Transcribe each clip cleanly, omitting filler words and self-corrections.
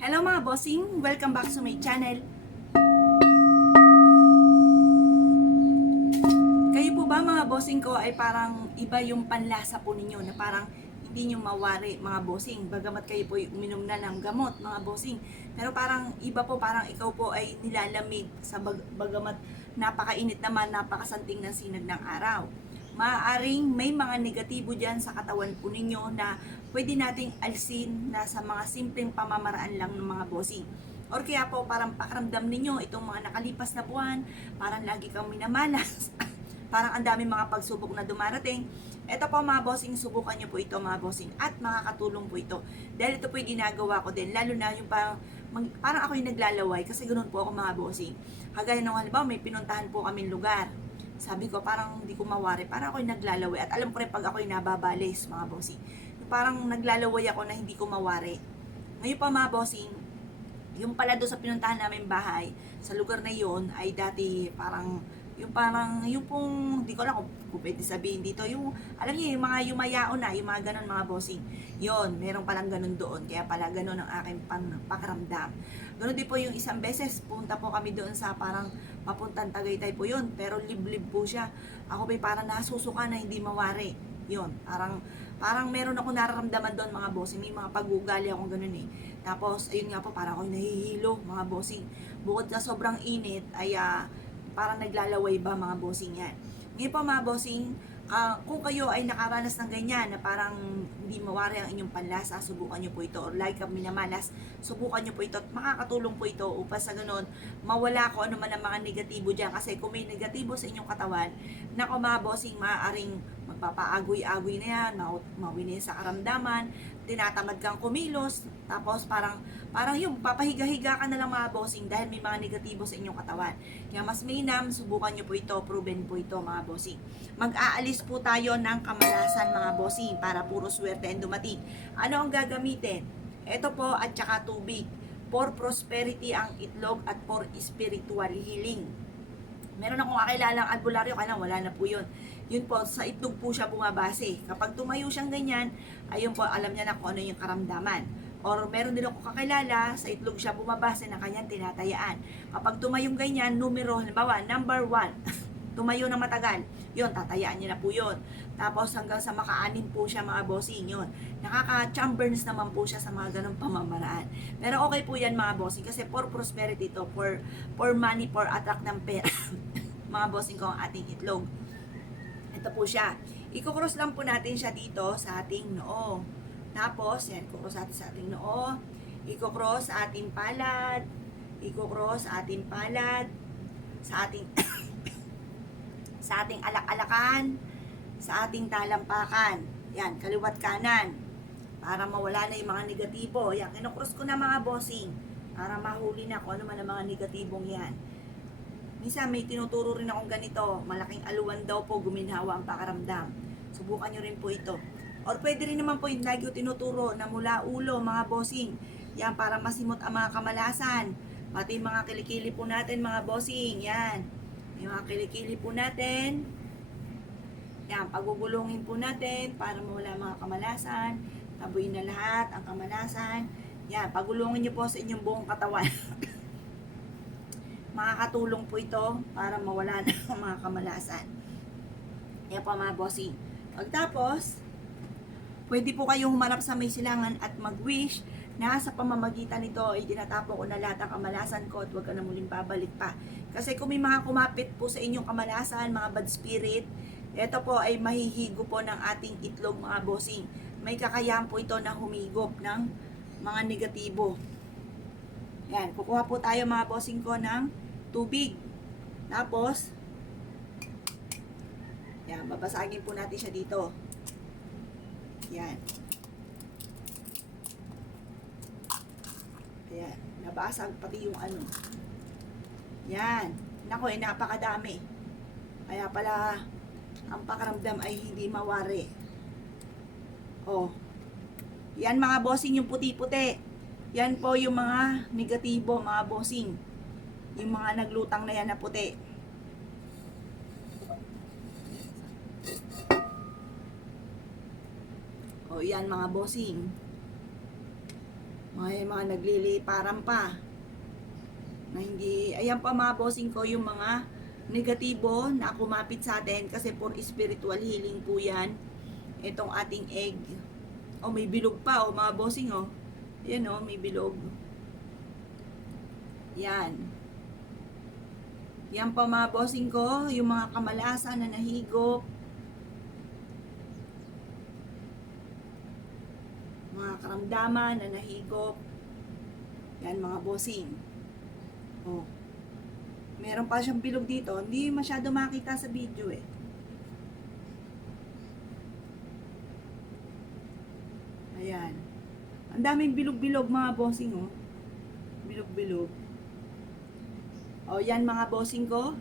Hello mga bossing! Welcome back to my channel. Kayo po ba mga bossing ko ay parang iba yung panlasa po ninyo na parang hindi nyo mawari mga bossing bagamat kayo po ay uminom na ng gamot mga bossing, pero parang iba po, parang ikaw po ay nilalamig sa bagamat napakainit naman, napakasanting ng sinag ng araw. Maaaring may mga negatibo dyan sa katawan po ninyo na pwede nating alisin na sa mga simpleng pamamaraan lang ng mga bossing. Or kaya po parang pakiramdam ninyo itong mga nakalipas na buwan, parang lagi kang minamalas. Parang ang daming mga pagsubok na dumarating. Ito po mga bossing, subukan nyo po ito mga bossing at makakatulong po ito. Dahil ito po yung ginagawa ko din, lalo na yung parang ako yung naglalaway kasi ganoon po ako mga bossing. Kagaya nung halimbawa may pinuntahan po kaming lugar. Sabi ko parang hindi ko mawari, parang ako yung naglalaway at alam ko rin pag ako yung nababalis mga bossing. Parang naglalaway ako na hindi ko mawari. Ngayon pa mga bossing, yung pala doon sa pinuntahan namin bahay, sa lugar na yon ay dati parang yung pong, di ko alam kung pwede sabihin dito, yung, alam niyo, yung mga yumayao na, yung mga ganun mga bossing, yon meron palang ganun doon, kaya pala ganun ang aking pakiramdam. Ganun din po yung isang beses, punta po kami doon sa parang papuntang Tagaytay po yun, pero liblib po siya. Ako pa parang nasusuka na hindi mawari. Yon parang meron ako nararamdaman doon mga bossing, may mga pag-uugali akong ganun eh. Tapos, ayun nga po, parang ako nahihilo mga bossing. Bukod sa sobrang init, ay parang naglalaway ba mga bossing yan. Ngayon po mga bossing, kung kayo ay nakaranas ng ganyan na parang hindi mawari ang inyong panlasa, subukan nyo po ito. Or like kang minamalas, subukan nyo po ito. At makakatulong po ito upang sa ganun, mawala ko ano man ang mga negatibo dyan. Kasi kung may negatibo sa inyong katawan, nako mga bossing, maaaring magpapaagoy-agoy na yan, mawinin sa karamdaman, tinatamad kang kumilos, tapos parang yung papahiga-higa ka na lang mga bossing dahil may mga negatibo sa inyong katawan. Kaya mas mainam, subukan nyo po ito, proven po ito mga bossing. Mag-aalis po tayo ng kamalasan mga bossing para puro swerte ang dumating. Ano ang gagamitin? Ito po at saka tubig. For prosperity ang itlog at for spiritual healing. Meron akong kakilalang albularyo, kaya wala na po yun. Yun po, sa itlog po siya bumabase. Kapag tumayo siyang ganyan, ayun po, alam niya na kung ano yung karamdaman. Or meron din ako kakilala, sa itlog siya bumabase na kanyang tinatayaan. Kapag tumayong ganyan, numero, halimbawa, number 1, tumayo na matagal, yun, tatayaan niya na po yun. Tapos hanggang sa makaanin po siya mga bossing, yun. Nakaka-chamberns naman po siya sa mga ganong pamamaraan. Pero okay po yan mga bossing, kasi for prosperity to, for money, for attract ng pera. Mga bossing ko ang ating itlog. Ito po siya. Iko-cross lang po natin siya dito sa ating noo. Tapos, yan, iko-cross natin sa ating noo. Iko-cross sa ating palad. Iko-cross sa ating palad. Sa ating sa ating alak-alakan, sa ating talampakan. Yan, kaliwat kanan. Para mawala na yung mga negatibo. Yan, kinocross ko na mga bossing. Para mahuli na kung ano man ang mga negatibong yan. Minsan may tinuturo rin akong ganito. Malaking aluwan daw po, guminhawa ang pakaramdam. Subukan nyo rin po ito. Or pwede rin naman po yung lagi ko tinuturo na mula ulo, mga bossing. Yan, para masimot ang mga kamalasan. Pati mga kilikili po natin, mga bossing. Yan. Yung mga kilikili po natin. Yan, pagugulungin po natin para mawala mga kamalasan. Tabuin na lahat ang kamalasan. Yan, pagulungin nyo po sa inyong buong katawan. Makakatulong po ito para mawala na ang mga kamalasan. Yan po mga bossing. Pagtapos, pwede po kayong humarap sa may silangan at mag-wish na sa pamamagitan nito ay tinatapo ko na lahat ang kamalasan ko at huwag ka na muling babalik pa. Kasi kung may mga kumapit po sa inyong kamalasan, mga bad spirit, ito po ay mahihigo po ng ating itlog mga bossing. May kakayahan po ito na humigop ng mga negatibo. Yan, kukuha po tayo mga bossing ko ng tubig. Tapos, yan, babasagin po natin siya dito. Yan. Ayan, nabasag pati yung ano. Yan. Nako, napakadami. Kaya pala, ang pakaramdam ay hindi mawari. Oh. Yan mga bossing, yung puti-puti. Yan po yung mga negatibo, mga bossing. Yung mga naglutang na yan na puti. O yan mga bossing. mga nagliliparan pa na hindi, ayan pa mga bossing ko, yung mga negatibo na kumapit sa atin kasi for spiritual healing po yan, itong ating egg. O may bilog pa o mga bossing o, yan o, may bilog, yan. Yan pa mga bossing ko, yung mga kamalasan na nahigop, mga karamdaman na nahigop, yan mga bossing. Oh. Meron pa siyang bilog dito, hindi masyado makita sa video eh. Ayan. Ang daming bilog-bilog mga bossing oh. Bilog-bilog. O yan mga bossing ko.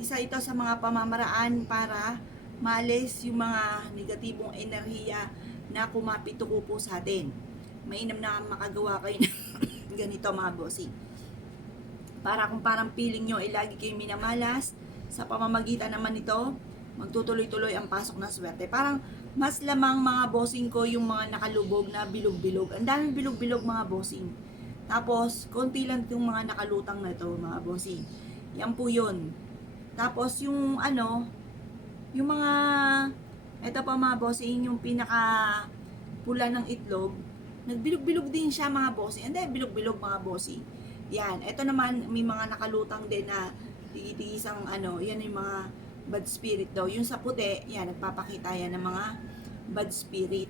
Isa ito sa mga pamamaraan para maalis yung mga negatibong enerhiya na kumapituko po sa atin. Mainam na makagawa kayo ng ganito mga bossing. Para kung parang feeling nyo ay lagi kayong minamalas, sa pamamagitan naman nito, magtutuloy-tuloy ang pasok ng swerte. Parang mas lamang mga bossing ko yung mga nakalubog na bilog-bilog. Ang daming bilog-bilog mga bossing. Tapos, konti lang yung mga nakalutang na ito mga bossing. Yan po yun. Tapos yung ano, yung mga, ito pa mga bossing, yung pinaka pula ng itlog, nagbilog-bilog din siya mga bossing. Hindi, bilog-bilog mga bossing. Yan, ito naman may mga nakalutang din na tigi-tigisang ano, yan yung mga bad spirit daw. Yung sa puti, yan, nagpapakita yan ng mga bad spirit.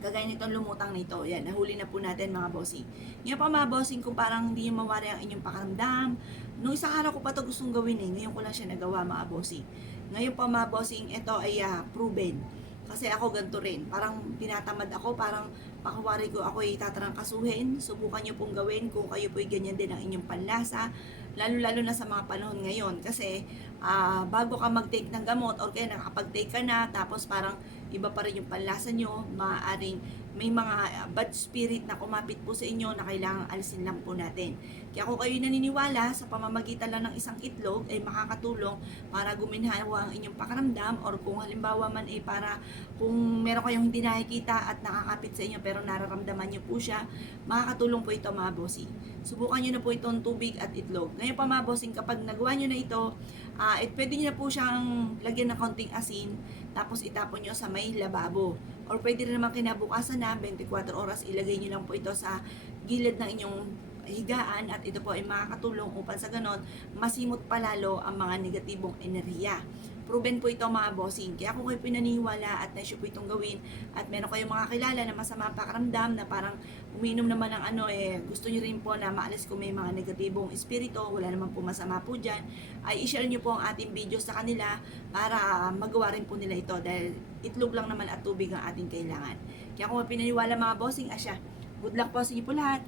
Kagaya nitong lumutang nito, yan, nahuli na po natin mga bossing. Yan pa mga bossing, kung parang hindi nyo mawari ang inyong pakaramdam. Nung isang araw ko pa ito gustong gawin eh, ngayon ko lang siya nagawa mga bossing. Ngayon pa mga bossing, ito ay proven. Kasi ako ganito rin, parang tinatamad ako, parang pakawari ko ako ay tatrangkasuhin. Subukan nyo pong gawin kung kayo po'y ganyan din ang inyong panlasa, lalo-lalo na sa mga panahon ngayon. Kasi bago ka mag-take ng gamot or kaya nakapag-take ka na, tapos parang iba pa rin yung panlasa nyo, maaaring may mga bad spirit na kumapit po sa inyo na kailangang alisin lang po natin. Kaya kung kayo naniniwala sa pamamagitan lang ng isang itlog ay makakatulong para guminhawa ang inyong pakaramdam, or kung halimbawa man ay para kung meron kayong hindi nakikita at nakakapit sa inyo pero nararamdaman nyo po siya, makakatulong po ito mga bossing. Subukan nyo na po itong tubig at itlog. Ngayon pa mga bossing, kapag nagawa nyo na ito, pwede nyo na po siyang lagyan ng konting asin, tapos itapon nyo sa may lababo. Or pwede rin naman kinabukasan na 24 oras, ilagay nyo lang po ito sa gilid ng inyong higaan at ito po ay makakatulong upang sa ganon masimot palalo ang mga negatibong enerhiya. Proven po ito mga bossing. Kaya kung kayo pinaniwala at naisyo po itong gawin at meron kayong mga kilala na masama pakiramdam na parang uminom naman ng ano gusto nyo rin po na maalis kung may mga negatibong espiritu, wala naman po masama po dyan, ay i-share nyo po ang ating video sa kanila para magawa rin po nila ito dahil itlog lang naman at tubig ang ating kailangan. Kaya kung pinaniwala mga bossing, asya, good luck po sa inyo po lahat.